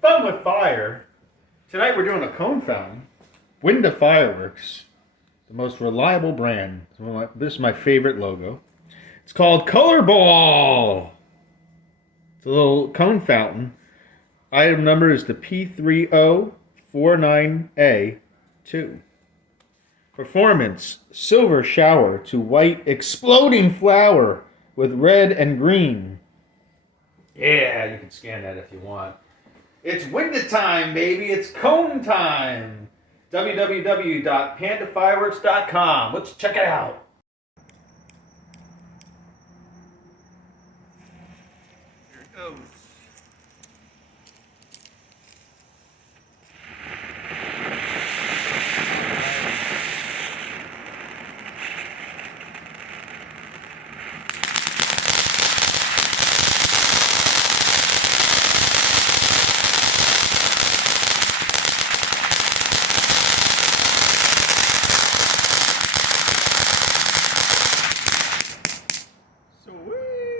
Fun with fire. Tonight we're doing a cone fountain. Winda Fireworks, the most reliable brand. This is my favorite logo. It's called Color Ball. It's a little cone fountain. Item number is the P3049A2. Performance, silver shower to white exploding flower with red and green. Yeah, you can scan that if you want. It's Winda time, baby. It's cone time. www.pandafireworks.com. Let's check it out.